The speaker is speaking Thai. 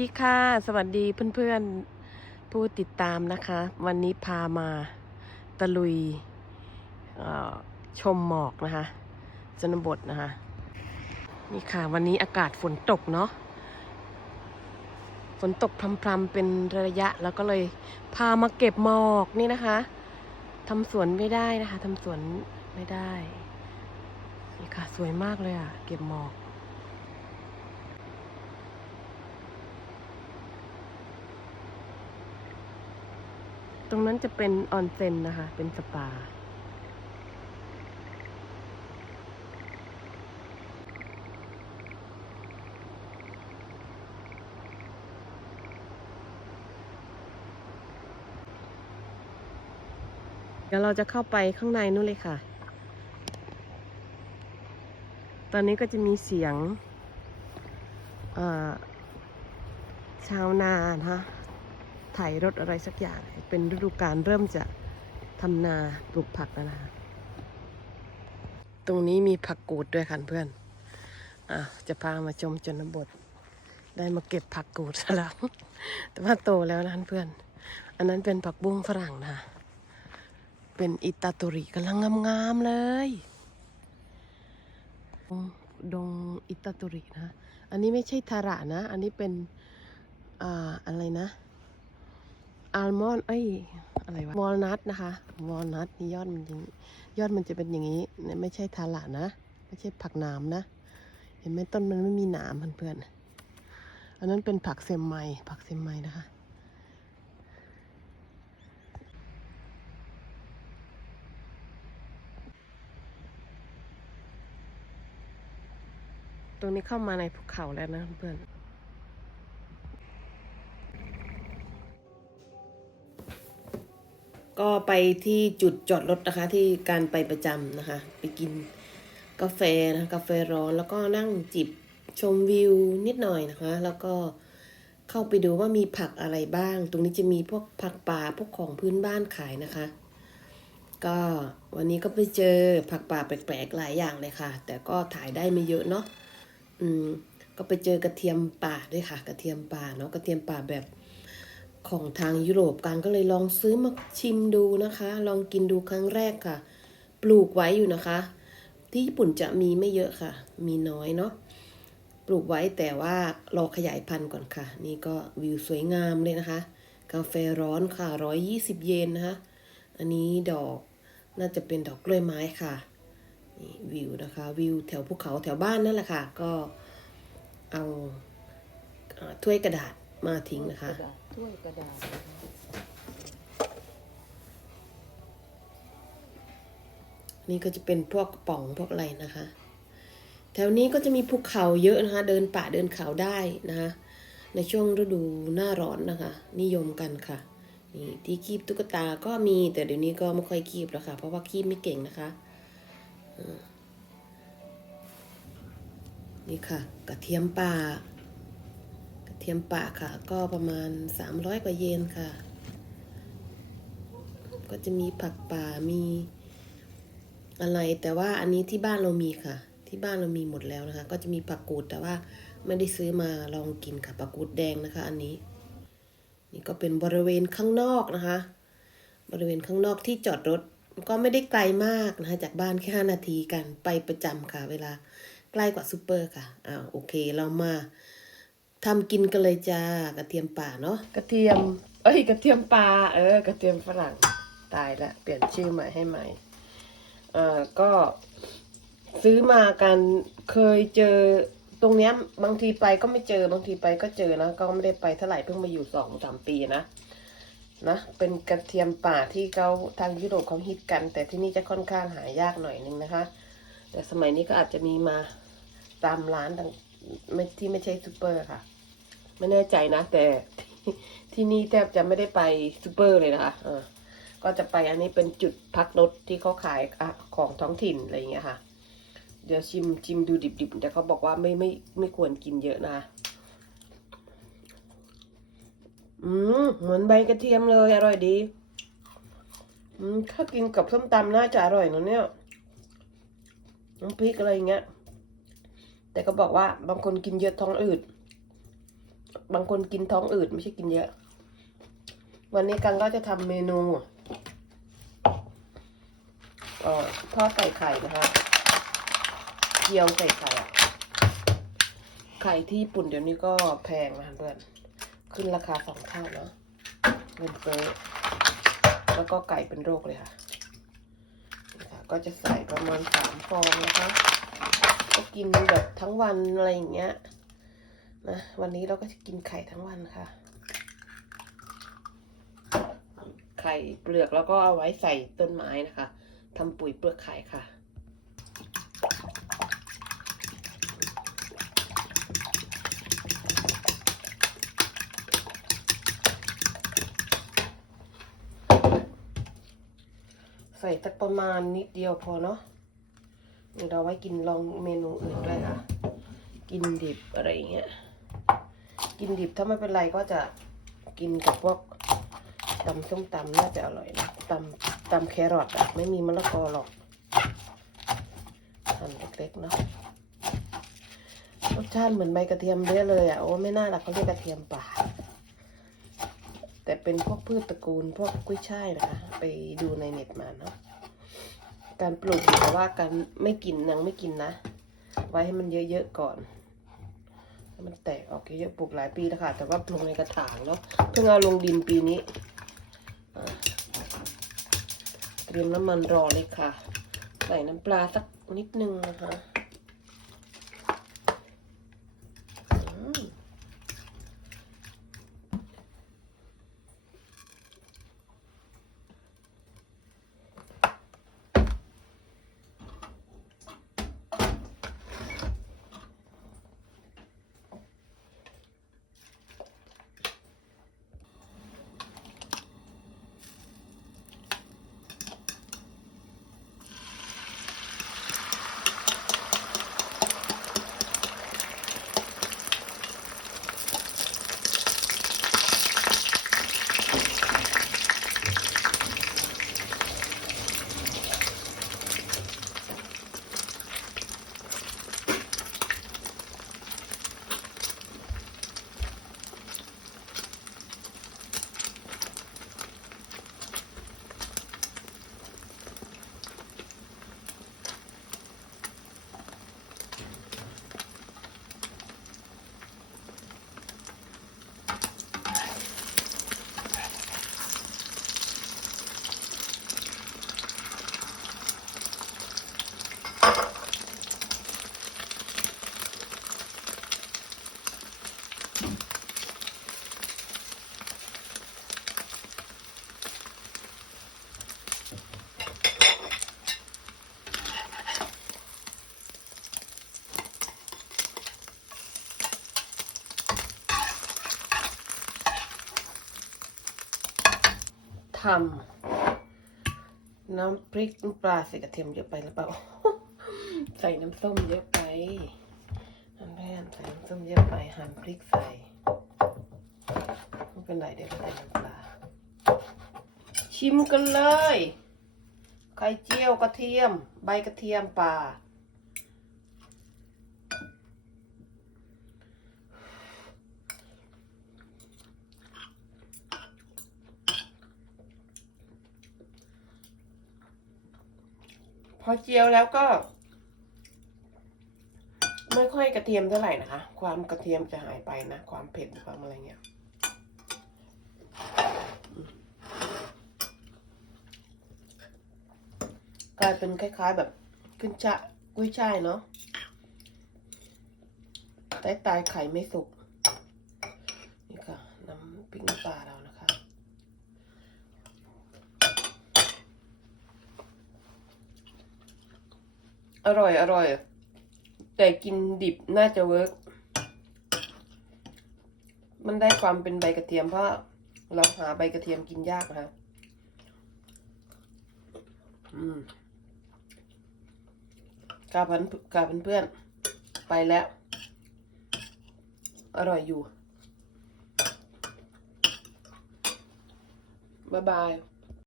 ดีค่ะ สวัสดีเพื่อนๆผู้ติดตามนะคะ วันนี้พามาตะลุยชมหมอกนะคะชนบทนะคะ นี่ค่ะ วันนี้อากาศฝนตกเนาะฝนตกพรำๆเป็นระยะแล้วก็เลยพามาเก็บหมอกนี่นะคะทำสวนไม่ได้นะคะทำสวนไม่ได้ นี่ค่ะ สวยมากเลยอะ เก็บหมอก ตรงนั้นจะเป็นออนเซ็นนะคะ เป็นสปา เดี๋ยวเราจะเข้าไปข้างในนู่นเลยค่ะ ตอนนี้ก็จะมีเสียงชาวนานะ ไถรถอะไรสักอย่าง เป็นฤดูกาลเริ่มจะทำนาปลูกผักแล้วนะคะตรงนี้มีผักกูดด้วยค่ะเพื่อนอะจะพามาชมจนบท ได้มาเก็บผักกูดแล้วแต่ว่าโตแล้วนะเพื่อน อันนั้นเป็นผักบุ้งฝรั่งนะเป็นอิตาตุริกำลังงามๆเลยดงดงอิตาตุรินะ อันนี้ไม่ใช่ทาระนะ อันนี้เป็น อ่า อะไรนะ อัลมอนด์เอ้อะไรวะวอลนัทนะคะวอลนัทนี่ยอดมันอย่างยอดมันจะเป็นอย่างนี้เนี่ยไม่ใช่ทาระนะ ไม่ใช่ผักหนามนะ เห็นไหมต้นมันไม่มีหนามเพื่อนๆอันนั้นเป็นผักเซมไมผักเซมไมนะคะตรงนี้เข้ามาในภูเขาแล้วนะเพื่อน ก็ไปที่จุดจอดรถนะคะ ที่การไปประจำนะคะ ไปกินกาแฟนะกาแฟร้อนแล้วก็นั่งจิบชมวิวนิดหน่อยนะคะ แล้วก็เข้าไปดูว่ามีผักอะไรบ้าง ตรงนี้จะมีพวกผักป่าพวกของพื้นบ้านขายนะคะ ก็วันนี้ก็ไปเจอผักป่าแปลกๆหลายอย่างเลยค่ะ แต่ก็ถ่ายได้ไม่เยอะเนาะอืมก็ไปเจอกระเทียมป่าด้วยค่ะ กระเทียมป่าเนาะกระเทียมป่าแบบ ของทางยุโรปกันก็เลยลองซื้อมาชิมดูนะคะ ลองกินดูครั้งแรกค่ะ ปลูกไว้อยู่นะคะ ที่ญี่ปุ่นจะมีไม่เยอะค่ะ มีน้อยเนาะปลูกไว้แต่ว่ารอขยายพันธุ์ก่อนค่ะ นี่ก็วิวสวยงามเลยนะคะ กาแฟร้อนค่ะร้อยยี่สิบเยนนะคะอันนี้ดอกน่าจะเป็นดอกกล้วยไม้ค่ะนี่วิวนะคะ วิวแถวภูเขาแถวบ้านนั่นแหละค่ะ ก็เอาถ้วยกระดาษมาทิ้งนะคะ ถ้วยกระดาษนี่ก็จะเป็นพวกกระป๋องพวกอะไรนะคะ แถวนี้ก็จะมีภูเขาเยอะนะคะ เดินป่าเดินเขาได้นะคะ ในช่วงฤดูหน้าร้อนนะคะ นิยมกันค่ะนี่ที่คีบตุ๊กตาก็มีแต่เดี๋ยวนี้ก็ไม่ค่อยคีบแล้วค่ะ เพราะว่าคีบไม่เก่งนะคะนี่ค่ะ กระเทียมป่า เทียมป่าค่ะ ก็ประมาณ 300 กว่าเยนค่ะ ก็จะมีผักป่ามีอะไรแต่ว่าอันนี้ที่บ้านเรามีค่ะ ที่บ้านเรามีหมดแล้วนะคะ ก็จะมีผักกูดแต่ว่าไม่ได้ซื้อมาลองกินค่ะผักกูดแดงนะคะ อันนี้ นี่ก็เป็นบริเวณข้างนอกนะคะ บริเวณข้างนอกที่จอดรถก็ไม่ได้ไกลมากนะคะจากบ้านแค่5นาทีกันไปประจำค่ะ เวลาใกล้กว่าซูเปอร์ค่ะอ้าวโอเคเรามา ทำกินกันเลยจ้ากระเทียมป่าเนาะกระเทียม เอ้ยกระเทียมป่าเออกระเทียมฝรั่งตายละเปลี่ยนชื่อใหม่ให้ใหม่เอ่อก็ซื้อมากันเคยเจอตรงเนี้ยบางทีไปก็ไม่เจอบางทีไปก็เจอนะ ก็ไม่ได้ไปเท่าไหร่เพิ่งมาอยู่สองสามปีนะนะเป็นกระเทียมป่าที่เขาทางยุโรปเขาฮิตกัน แต่ที่นี่จะค่อนข้างหายากหน่อยนึงนะคะ แต่สมัยนี้ก็อาจจะมีมาตามร้านต่าง ไม่ที่ไม่ใช่ซูเปอร์ค่ะ ไม่แน่ใจนะ แต่ที่นี่แทบจะไม่ได้ไปซูเปอร์เลยนะคะก็จะไปอันนี้เป็นจุดพักรถที่เขาขายอะของท้องถิ่นอะไรอย่างเงี้ยค่ะ เดี๋ยวชิมชิมดูดิบๆแต่เขาบอกว่าไม่ไม่ไม่ควรกินเยอะนะอืมเหมือนใบกระเทียมเลย อร่อยดี อืมถ้ากินกับส้มตำน่าจะอร่อยนะเนี่ยน้ำพริกอะไรอย่างเงี้ย แต่ก็บอกว่าบางคนกินเยอะท้องอืด บางคนกินท้องอืดไม่ใช่กินเยอะ วันนี้กังก็จะทำเมนูเอ่อทอดใส่ไข่นะคะเกี๊ยวใส่ไข่อะไข่ที่ญี่ปุ่นเดี๋ยวนี้ก็แพงนะคะเพื่อน ขึ้นราคาสองเท่าเนาะเงินเฟ้อแล้วก็ไก่เป็นโรคเลยค่ะ ก็จะใส่ประมาณสามฟองนะคะ ก็กินแบบทั้งวันอะไรอย่างเงี้ยนะวันนี้เราก็จะกินไข่ทั้งวันค่ะ ไข่เปลือกแล้วก็เอาไว้ใส่ต้นไม้นะคะทำปุ๋ยเปลือกไข่ค่ะใส่สักประมาณนิดเดียวพอเนาะ เราไว้กินลองเมนูอื่นด้วยค่ะกินดิบอะไรอย่างเงี้ย กินดิบถ้าไม่เป็นไรก็จะกินกับพวกตำส้มตำน่าจะอร่อยนะตำตำแครอทอะไม่มีมะละกอหรอกหั่นเล็กๆเนาะรสชาติเหมือนใบกระเทียมเยอะเลยอะโอ้ไม่น่าหรอกเขาเรียกกระเทียมป่า แต่เป็นพวกพืชตระกูลพวกกุ้ยช่ายนะคะ ไปดูในเน็ตมาเนาะ การปลูกแต่ว่าการไม่กินนังไม่กินนะ ไว้ให้มันเยอะๆก่อนให้มันแตกออกเยอะๆปลูกหลายปีแล้วค่ะ แต่ว่าปลูกในกระถางเนาะเพิ่งเอาลงดินปีนี้เตรียมน้ำมันรอเลยค่ะ ใส่น้ำปลาสักนิดนึงนะคะอืม ทำน้ำพริกน้ำปลาใส่กระเทียมเยอะไปหรือเปล่า ใส่น้ำส้มเยอะไปน้ำแร่ใส่น้ำส้มเยอะไปหั่นพริกใส่ไม่เป็นไรเดี๋ยวใส่น้ำปลา ชิมกันเลย ไข่เจียวกระเทียม ใบกระเทียมป่า พอเจียวแล้วก็ ไม่ค่อยกระเทียมเท่าไหร่นะคะ ความกระเทียมจะหายไปนะ ความเผ็ดความอะไรเงี้ยกลายเป็นคล้ายๆ แบบขึ้นชะกุ้ยช่ายเนาะใต้ตายไข่ไม่สุก นี่ค่ะ น้ำพริกน้ำปลาเรานะคะ อร่อยอร่อย แต่กินดิบน่าจะเวิร์กมันได้ความเป็นใบกระเทียมเพราะเราหาใบกระเทียมกินยากนะคะอืมกาพันกาเพื่อนไปแล้ว อร่อยอยู่ บ๊ายบาย